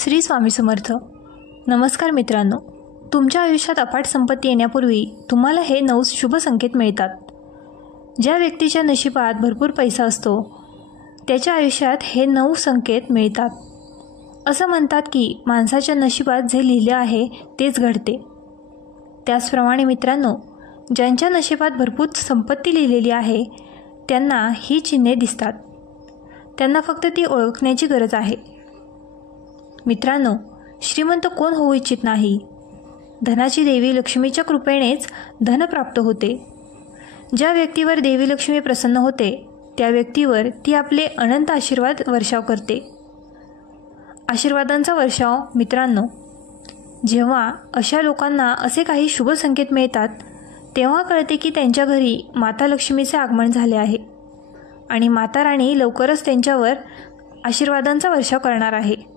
श्री स्वामी समर्थ. नमस्कार मित्रांनो, तुमच्या आयुष्यात अफाट संपत्ती येण्यापूर्वी तुम्हाला हे 9 शुभ संकेत मिळतात. ज्या व्यक्तीच्या नशिबात भरपूर पैसा असतो त्याच्या आयुष्यात हे 9 संकेत मिळतात. असं म्हणतात की माणसाच्या नशिबात जे लिहिलं आहे तेच घडते. त्याचप्रमाणे मित्रांनो, ज्यांच्या नशिबात भरपूर संपत्ती लिहिलेली आहे त्यांना ही चिन्हे दिसतात. त्यांना फक्त ती ओळखण्याची गरज आहे. मित्रांनो, श्रीमंत कोण होऊ इच्छित नाही? धनाची देवी लक्ष्मीच्या कृपेनेच धन प्राप्त होते. ज्या व्यक्तीवर देवी लक्ष्मी प्रसन्न होते त्या व्यक्तीवर ती आपले अनंत आशीर्वाद वर्षाव करते. आशीर्वादांचा वर्षाव. मित्रांनो, जेव्हा अशा लोकांना असे काही शुभ संकेत मिळतात तेव्हा कळते की त्यांच्या घरी माता लक्ष्मीचे आगमन झाले आहे आणि माता राणी लवकरच त्यांच्यावर आशीर्वादांचा वर्षाव करणार आहे.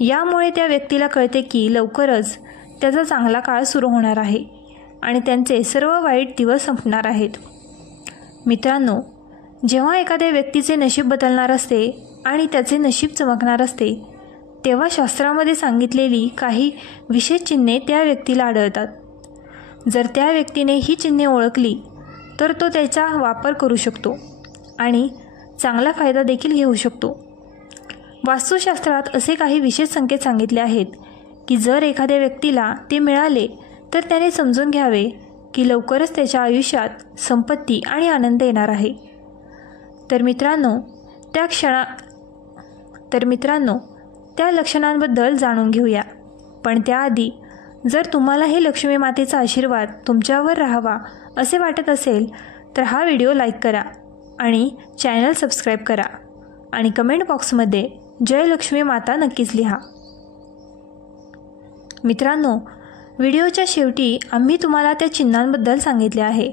यामुळे त्या व्यक्तीला कळते की लवकरच त्याचा चांगला काळ सुरू होणार आहे आणि त्यांचे सर्व वाईट दिवस संपणार आहेत. मित्रांनो, जेव्हा एखाद्या व्यक्तीचे नशीब बदलणार असते आणि त्याचे नशीब चमकणार असते तेव्हा शास्त्रामध्ये सांगितलेली काही विशेष चिन्हे त्या व्यक्तीला आढळतात. जर त्या व्यक्तीने ही चिन्हे ओळखली तर तो त्याचा वापर करू शकतो आणि चांगला फायदा देखील घेऊ शकतो. वास्तुशास्त्रात असे काही विशेष संकेत सांगितले आहेत की जर एखाद्या व्यक्तीला ते मिळाले तर त्याने समजून घ्यावे की लवकरच त्याच्या आयुष्यात संपत्ती आणि आनंद येणार आहे. तर मित्रांनो, त्या लक्षणांबद्दल जाणून घेऊया. पण त्याआधी जर तुम्हाला हे लक्ष्मी मातेचा आशीर्वाद तुमच्यावर राहावा असे वाटत असेल तर हा व्हिडिओ लाईक करा आणि चॅनल सबस्क्राईब करा आणि कमेंट बॉक्समध्ये जय लक्ष्मी माता नक्कीच लिहा. मित्रांनो, व्हिडिओच्या शेवटी आम्ही तुम्हाला त्या चिन्हांबद्दल सांगितले आहे.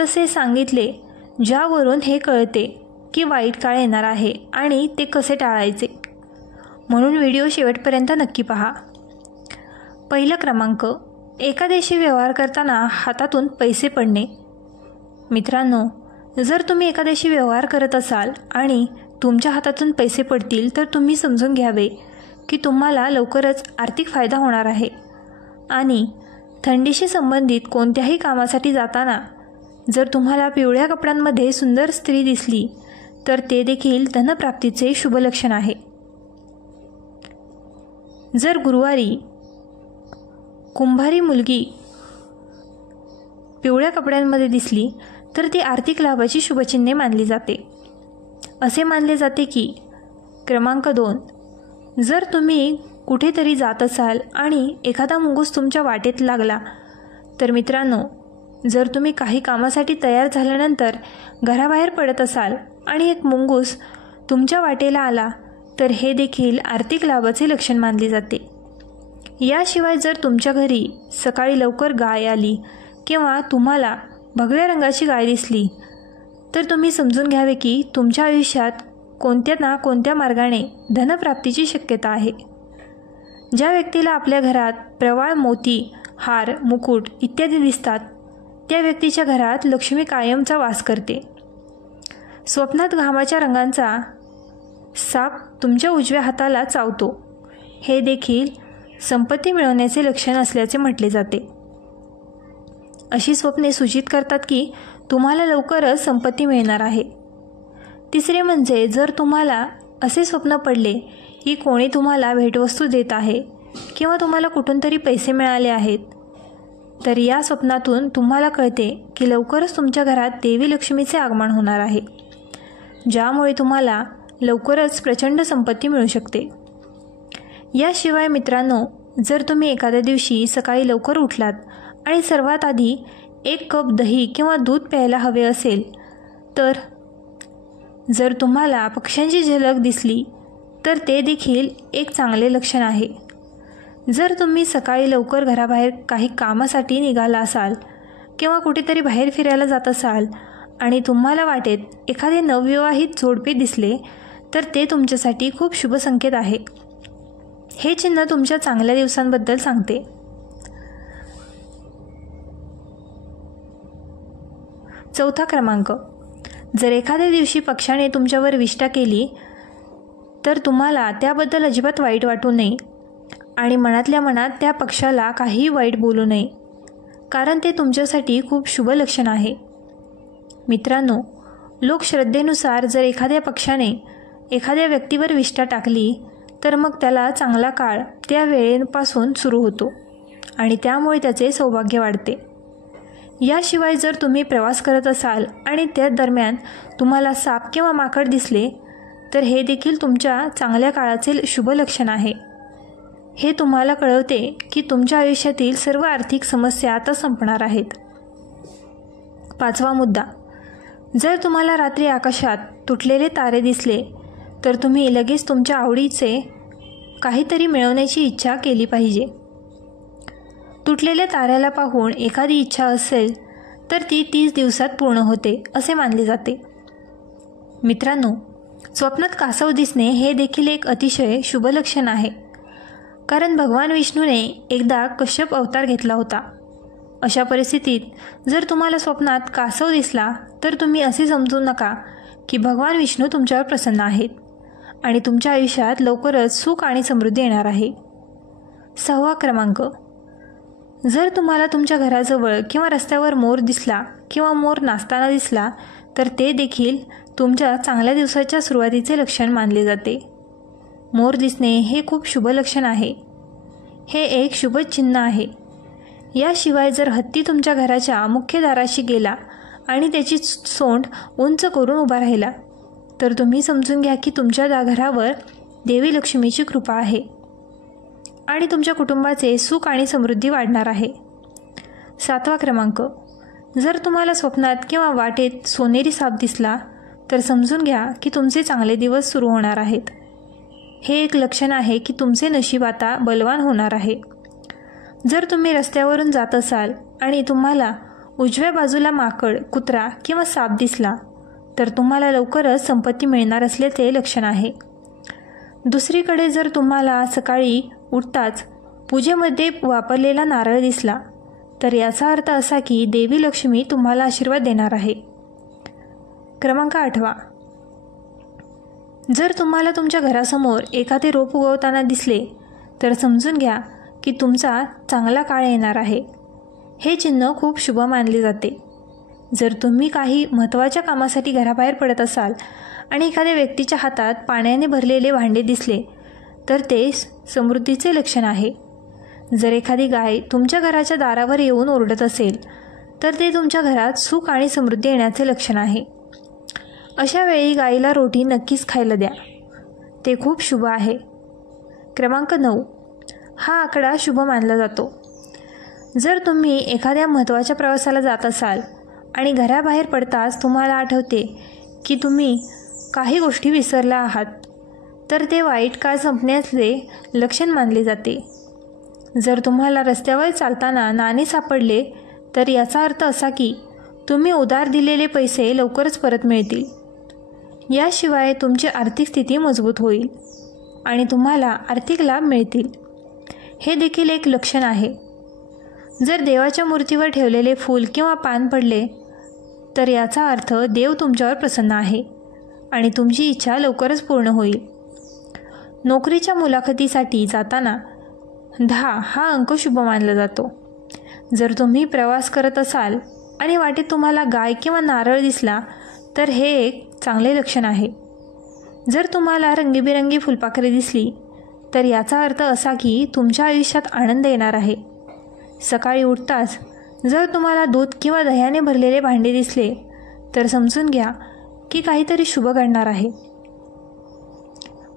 तसे सांगितले ज्यावरून हे कळते की वाईट काळ येणार आहे आणि ते कसे टाळायचे. म्हणून व्हिडिओ शेवटपर्यंत नक्की पहा. पहिला क्रमांक, एखाद्याशी व्यवहार करताना हातातून पैसे पडणे. मित्रांनो, जर तुम्ही एखाद्याशी व्यवहार करत असाल आणि तुमच्या हातातून पैसे पडतील तर तुम्ही समजून घ्यावे की तुम्हाला लवकरच आर्थिक फायदा होणार आहे. आणि थंडीशी संबंधित कोणत्याही कामासाठी जाताना जर तुम्हाला पिवळ्या कपड्यांमध्ये सुंदर स्त्री दिसली तर ते देखील धनप्राप्तीचे शुभ लक्षण आहे. जर गुरुवारी कुंभारी मुलगी पिवळ्या कपड्यांमध्ये दिसली तर ती आर्थिक लाभाची शुभचिन्हे मानली जाते. असे मानले जाते की क्रमांक 2, जर तुम्ही कुठेतरी जात असाल आणि एखादा मुंगूस तुमच्या वाटेत लागला तर मित्रांनो, जर तुम्ही काही कामासाठी तयार झाल्यानंतर घराबाहेर पडत असाल आणि एक मुंगूस तुमच्या वाटेला आला तर हे देखील आर्थिक लाभाचे लक्षण मानले जाते. याशिवाय जर तुमच्या घरी सकाळी लवकर गाय आली किंवा तुम्हाला भगव्या रंगाची गाय दिसली तर तुम्ही समजून घ्यावे की तुमच्या आयुष्यात कोणत्या ना कोणत्या मार्गाने धनप्राप्तीची शक्यता आहे. ज्या व्यक्तीला आपल्या घरात प्रवाळ मोती, हार, मुकुट इत्यादी दिसतात त्या व्यक्तीच्या घरात लक्ष्मी कायमचा वास करते. स्वप्नात घामाच्या रंगांचा साप तुमच्या उजव्या हाताला चावतो हे देखील संपत्ती मिळवण्याचे लक्षण असल्याचे म्हटले जाते. अशी स्वप्ने सूचित करतात की तुम्हाला लवकरच संपत्ती मिळणार आहे. तिसरे म्हणजे जर तुम्हाला असे स्वप्न पडले की कोणी तुम्हाला भेटवस्तू देत आहे किंवा तुम्हाला कुठून तरी पैसे मिळाले आहेत तर या स्वप्नातून तुम्हाला कळते की लवकरच तुमच्या घरात देवी लक्ष्मीचे आगमन होणार आहे, ज्यामुळे तुम्हाला लवकरच प्रचंड संपत्ती मिळू शकते. याशिवाय मित्रांनो, जर तुम्ही एखाद्या दिवशी सकाळी लवकर उठलात आणि सर्वात आधी 1 कप दही किंवा दूध प्यायला हवे असेल तर जर तुम्हाला पक्ष्यांची झलक दिसली तर ते देखील एक चांगले लक्षण आहे. जर तुम्ही सकाळी लवकर घराबाहेर काही कामासाठी निघाला असाल किंवा कुठेतरी बाहेर फिरायला जात असाल आणि तुम्हाला वाटेत एखादे नवविवाहित जोडपे दिसले तर ते तुमच्यासाठी खूप शुभ संकेत आहे. हे चिन्ह तुमच्या चांगल्या दिवसांबद्दल सांगते. चौथा क्रमांक, जर एखाद्या दिवशी पक्ष्याने तुमच्यावर विष्ठा केली तर तुम्हाला त्याबद्दल अजिबात वाईट वाटू नये आणि मनातल्या मनात त्या पक्षाला काहीही वाईट बोलू नये, कारण ते तुमच्यासाठी खूप शुभ लक्षण आहे. मित्रांनो, लोकश्रद्धेनुसार जर एखाद्या पक्षाने एखाद्या व्यक्तीवर विष्ठा टाकली तर मग त्याला चांगला काळ त्या वेळेपासून सुरू होतो आणि त्यामुळे त्याचे सौभाग्य वाढते. याशिवाय जर तुम्ही प्रवास करत असाल आणि त्या दरम्यान तुम्हाला साप किंवा माकड दिसले तर हे देखील तुमच्या चांगल्या काळाचे शुभ लक्षण आहे. हे तुम्हाला कळवते की तुमच्या आयुष्यातील सर्व आर्थिक समस्या आता संपणार आहेत. 5वा मुद्दा, जर तुम्हाला रात्री आकाशात तुटलेले तारे दिसले तर तुम्ही लगेच तुमच्या आवडीचे काहीतरी मिळवण्याची इच्छा केली पाहिजे. तुटलेल्या ताऱ्याला पाहून एखादी इच्छा असेल तर ती 30 दिवसात पूर्ण होते असे मानले जाते. मित्रांनो, स्वप्नात कासव दिसणे हे देखील एक अतिशय शुभ लक्षण आहे, कारण भगवान विष्णूने एकदा कश्यप अवतार घेतला होता. अशा परिस्थितीत जर तुम्हाला स्वप्नात कासव दिसला तर तुम्ही असे समजू नका की भगवान विष्णू तुमच्यावर प्रसन्न आहेत आणि तुमच्या आयुष्यात लवकरच सुख आणि समृद्धी येणार आहे. 6वा क्रमांक, जर तुम्हाला तुमच्या घराजवळ किंवा रस्त्यावर मोर दिसला किंवा मोर नाचताना दिसला तर ते देखील तुमच्या चांगल्या दिवसाच्या सुरुवातीचे लक्षण मानले जाते. मोर दिसणे हे खूप शुभ लक्षण आहे. हे एक शुभ चिन्ह आहे. याशिवाय जर हत्ती तुमच्या घराच्या मुख्य दाराशी गेला आणि त्याची सोंड उंच करून उभा राहिला तर तुम्ही समजून घ्या की तुमच्या घरावर देवी लक्ष्मीची कृपा आहे आणि तुमच्या कुटुंबाचे सुख आणि समृद्धी वाढणार आहे. 7वा क्रमांक, जर तुम्हाला स्वप्नात किंवा वाटेत सोनेरी साप दिसला तर समजून घ्या की तुमचे चांगले दिवस सुरू होणार आहेत. हे एक लक्षण आहे की तुमचे नशीब आता बलवान होणार आहे. जर तुम्ही रस्त्यावरून जात असाल आणि तुम्हाला उजव्या बाजूला माकड, कुत्रा किंवा साप दिसला तर तुम्हाला लवकरच संपत्ती मिळणार असल्याचे लक्षण आहे. दुसरीकडे जर तुम्हाला सकाळी उठताच पूजेमध्ये वापरलेला नारळ दिसला तर याचा अर्थ असा की देवी लक्ष्मी तुम्हाला आशीर्वाद देणार आहे. क्रमांक 8वा, जर तुम्हाला तुमच्या घरासमोर एखादे रोप उगवताना दिसले तर समजून घ्या की तुमचा चांगला काळ येणार आहे. हे चिन्ह खूप शुभ मानले जाते. जर तुम्ही काही महत्त्वाच्या कामासाठी घराबाहेर पडत असाल आणि एखाद्या व्यक्तीच्या हातात पाण्याने भरलेले भांडे दिसले तर ते समृद्धीचे लक्षण आहे. जर एखादी गाय तुमच्या घराच्या दारावर येऊन ओरडत असेल तर ते तुमच्या घरात सुख आणि समृद्धी येण्याचे लक्षण आहे. अशा वेळी गाईला रोटी नक्कीच खायला द्या, ते खूप शुभ आहे. क्रमांक 9, हा आकडा शुभ मानला जातो. जर तुम्ही एखाद्या महत्त्वाच्या प्रवासाला जात असाल आणि घराबाहेर पडताच तुम्हाला आठवते की तुम्ही काही गोष्टी विसरला आहात तर ते वाईट काळ संपण्याचे लक्षण मानले जाते. जर तुम्हाला रस्त्यावर चालताना नाणे सापडले तर याचा अर्थ असा की तुम्ही उधार दिलेले पैसे लवकरच परत मिळतील. याशिवाय तुमची आर्थिक स्थिती मजबूत होईल आणि तुम्हाला आर्थिक लाभ मिळतील. हे देखील एक लक्षण आहे. जर देवाच्या मूर्तीवर ठेवलेले फूल किंवा पान पडले तर याचा अर्थ देव तुमच्यावर प्रसन्न आहे आणि तुमची इच्छा लवकरच पूर्ण होईल. नोकरीच्या मुलाखतीसाठी जाताना 10 हा अंक शुभ मानला जातो. जर तुम्ही प्रवास करत असाल आणि वाटेत तुम्हाला गाय किंवा नारळ दिसला तर हे एक चांगले लक्षण आहे. जर तुम्हाला रंगीबेरंगी फुलपाखरे दिसली तर याचा अर्थ असा की तुमच्या आयुष्यात आनंद येणार आहे. सकाळी उठताच जर तुम्हाला दूध किंवा दह्याने भरलेले भांडे दिसले तर समजून घ्या की काहीतरी शुभ घडणार आहे.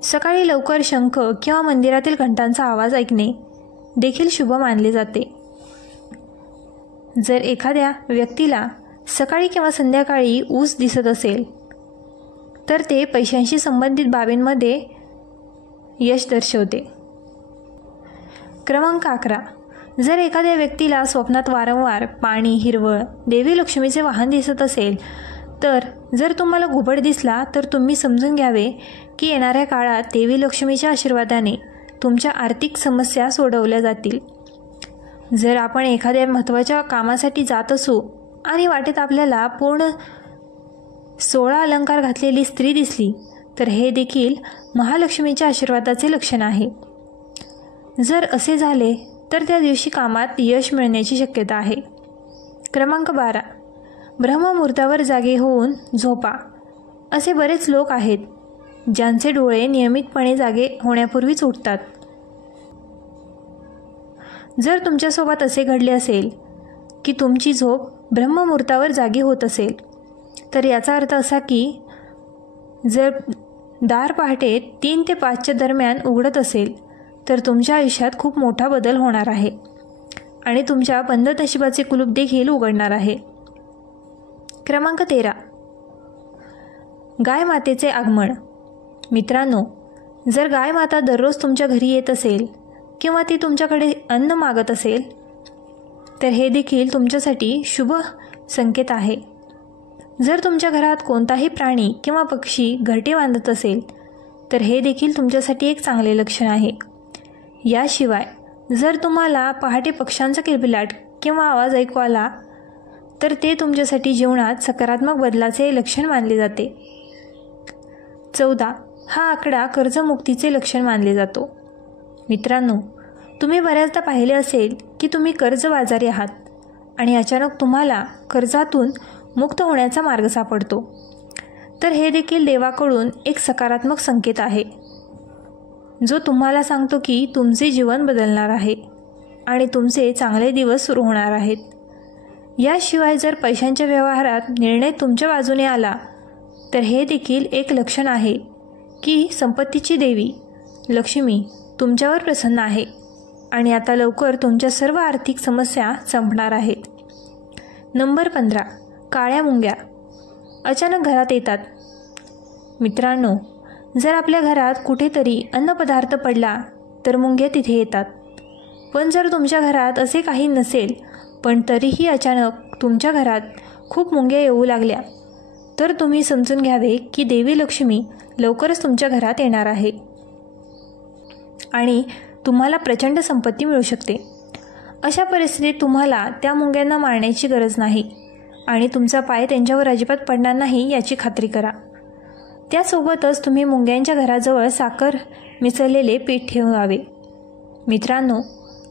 सकाळी लवकर शंख किंवा मंदिरातील घंटांचा आवाज ऐकणे देखील शुभ मानले जाते. जर एखाद्या व्यक्तीला सकाळी किंवा संध्याकाळी ऊस दिसत असेल तर ते पैशांशी संबंधित बाबींमध्ये यश दर्शवते. क्रमांक 11, जर एखाद्या व्यक्तीला स्वप्नात वारंवार पाणी, हिरवळ, देवी लक्ष्मीचे वाहन दिसत असेल तर जर तुम्हाला घुबड दिसला तर तुम्ही समजून घ्यावे की येणाऱ्या काळात देवी लक्ष्मीच्या आशीर्वादाने तुमच्या आर्थिक समस्या सोडवल्या जातील. जर आपण एखाद्या महत्त्वाच्या कामासाठी जात असू आणि वाटेत आपल्याला पूर्ण 16 अलंकार घातलेली स्त्री दिसली तर हे देखील महालक्ष्मीच्या आशीर्वादाचे लक्षण आहे. जर असे झाले तर त्या दिवशी कामात यश मिळण्याची शक्यता आहे. क्रमांक 12, ब्रह्ममुहूर्तावर जागे होऊन झोपा. असे बरेच लोक आहेत ज्यांचे डोळे नियमितपणे जागे होण्यापूर्वीच उठतात. जर तुमच्यासोबत असे घडले असेल की तुमची झोप ब्रह्ममुहूर्तावर जागी होत असेल, तर याचा अर्थ असा की जर दार पहाटे 3 ते 5च्या दरम्यान उघडत असेल तर तुमच्या आयुष्यात खूप मोठा बदल होणार आहे आणि तुमच्या बंद नशिबाचे कुलूप देखील उघडणार आहे. क्रमांक 13, गाय मातेचे आगमन. मित्रांनो, जर गाय माता दररोज तुमच्या घरी येत असेल किंवा ती तुमच्याकडे अन्न मागत असेल तर हे देखील तुमच्यासाठी शुभ संकेत आहे. जर तुमच्या घरात कोणताही प्राणी किंवा पक्षी घरटे बांधत असेल तर हे देखील तुमच्यासाठी एक चांगले लक्षण आहे. याशिवाय जर तुम्हाला पहाटे पक्ष्यांचा किलबिलाट किंवा आवाज ऐकू आला तर ते तुमच्यासाठी जीवनात सकारात्मक बदलाचे लक्षण मानले जाते. 14, हा आकडा कर्जमुक्तीचे लक्षण मानले जातो. मित्रांनो, तुम्ही बऱ्याचदा पाहिले असेल की तुम्ही कर्जबाजारी आहात आणि अचानक तुम्हाला कर्जातून मुक्त होण्याचा मार्ग सापडतो. तर हे देखील देवाकडून एक सकारात्मक संकेत आहे जो तुम्हाला सांगतो की तुमचे जीवन बदलणार आहे आणि तुमचे चांगले दिवस सुरू होणार आहेत. याशिवाय जर पैशांच्या व्यवहारात निर्णय तुमच्या बाजूने आला तर हे देखील एक लक्षण आहे की संपत्तीची देवी लक्ष्मी तुमच्यावर प्रसन्न आहे आणि आता लवकर तुमच्या सर्व आर्थिक समस्या संपणार आहेत. नंबर 15, काळ्या मुंग्या अचानक घरात येतात. मित्रांनो, जर आपल्या घरात कुठेतरी अन्नपदार्थ पडला तर मुंग्या तिथे येतात. पण जर तुमच्या घरात असे काही नसेल पण तरीही अचानक तुमच्या घरात खूप मुंग्या येऊ लागल्या तर तुम्ही समजून घ्यावे की देवी लक्ष्मी लवकरच तुमच्या घरात येणार आहे आणि तुम्हाला प्रचंड संपत्ती मिळू शकते. अशा परिस्थितीत तुम्हाला त्या मुंग्यांना मारण्याची गरज नाही आणि तुमचा पाय त्यांच्यावर अजिबात पडणार नाही याची खात्री करा. त्यासोबतच तुम्ही मुंग्यांच्या घराजवळ साखर मिसळलेले पीठ ठेवावे. मित्रांनो,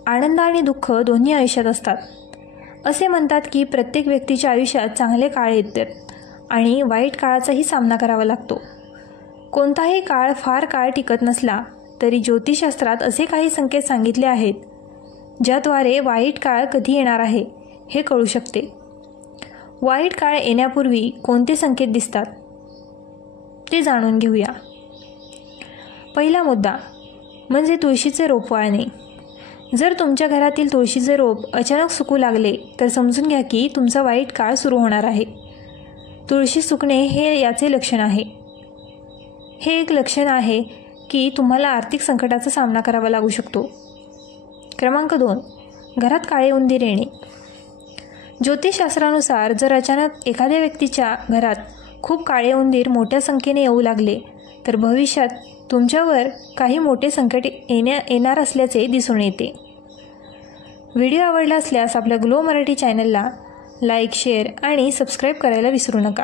आनंद आणि दुःख दोन्ही आयुष्यात असतात. असे म्हणतात की प्रत्येक व्यक्तीच्या आयुष्यात चांगले काळ येतात आणि वाईट काळाचाही सामना करावा लागतो. कोणताही काळ फार काळ टिकत नसला तरी ज्योतिषशास्त्रात असे काही संकेत सांगितले आहेत ज्याद्वारे वाईट काळ कधी येणार आहे हे कळू शकते. वाईट काळ येण्यापूर्वी कोणते संकेत दिसतात ते जाणून घेऊया. पहिला मुद्दा म्हणजे तुळशीचे रोप वाळणे. जर तुमच्या घरातील तुळशीचे रोप अचानक सुकू लागले तर समजून घ्या की तुमचा वाईट काळ सुरू होणार आहे. तुळशी सुकणे हे याचे लक्षण आहे. हे एक लक्षण आहे की तुम्हाला आर्थिक संकटाचा सामना करावा लागू शकतो. क्रमांक 2, घरात काळे उंदीर येणे. ज्योतिषशास्त्रानुसार जर अचानक एखाद्या व्यक्तीच्या घरात खूप काळे उंदीर मोठ्या संख्येने येऊ लागले तर भविष्यात तुमच्यावर काही मोठे संकट येणार असल्याचे दिसून येते. व्हिडिओ आवडला असल्यास आपल्या ग्लो मराठी चॅनलला लाईक, शेअर आणि सबस्क्राईब करायला विसरू नका.